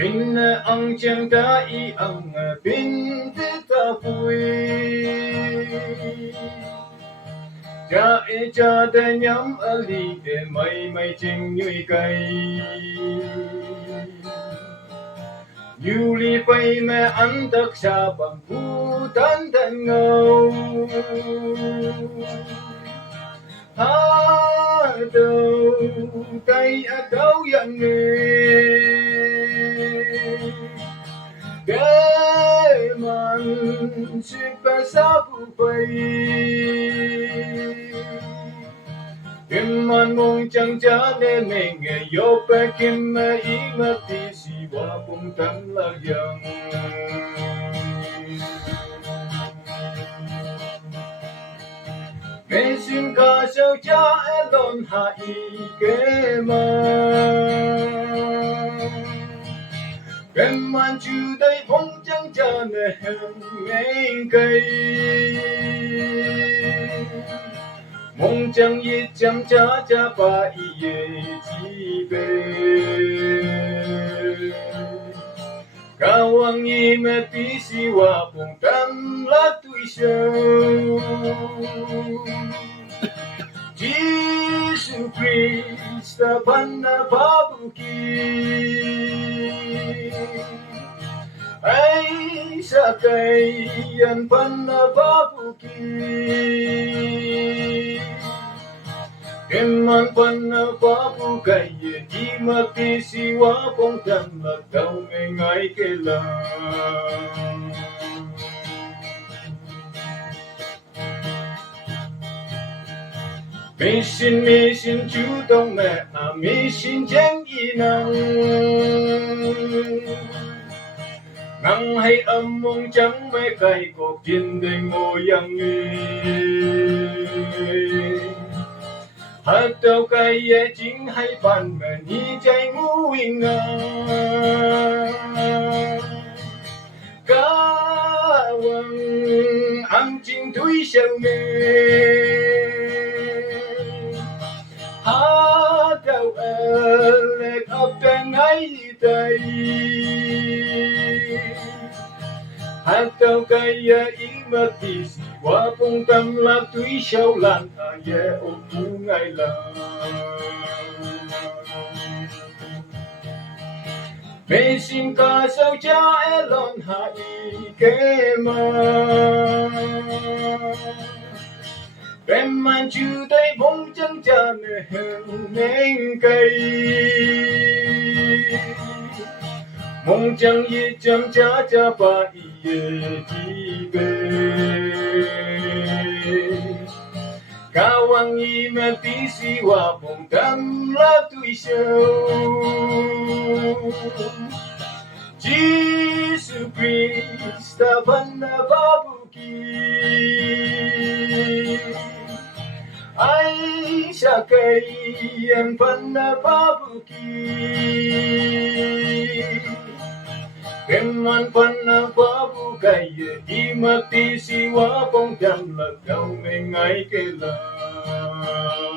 Bình ông chẳng ta ý ông bình tư ta vui cha ta nhắm ở ly để mây mây chinh như cây như ly phây mẹ ăn tất xa bằng phú tan thân ngâu há đầu tay đâu yang người cái man super sabu phây kim man mong chẳng trả nên mình nghe yo pe kim ma ý ma ti si wa bung tan la yang mẹ xin ca sao cha elon ha i ke man chu đây phong chẳng cha nè nghe cây mong chẳng ít chẳng cha ba i ye chi bê cao ang i mẹ ti si wa bung tan la tui sâu Jesus Christ panna babuki ai sakay yan panna babuki Keman panna babukay di magtisiwa kung tanag daw ngay kailang Mission chủ động mẹ mission chẳng ý năng hay âm mong chẳng mấy cây cuộc chiến đời ngồi yang hát đâu cây chính hay bàn mẹ ni chạy ngu yên cá vàng ăn chính túi sầu mê hát đâu lệ ấp trên ấy đây hát đâu cây ý mất đi qua phong tâm lạc túi sâu lan ye ôm phú ngày lần mẹ xin ca sao cha elon hạ ý kế em man chu tay bóng chân cha nên cây mong chẳng ít chẳng cha ba ye chi bê cao ang i mẹ tí si wa bông tâm la tui sâu Jesus Christ panna babuki ai sakay ang panna babuki Keman panna babukay di magtisiwa kung damlag daw may ngay kailang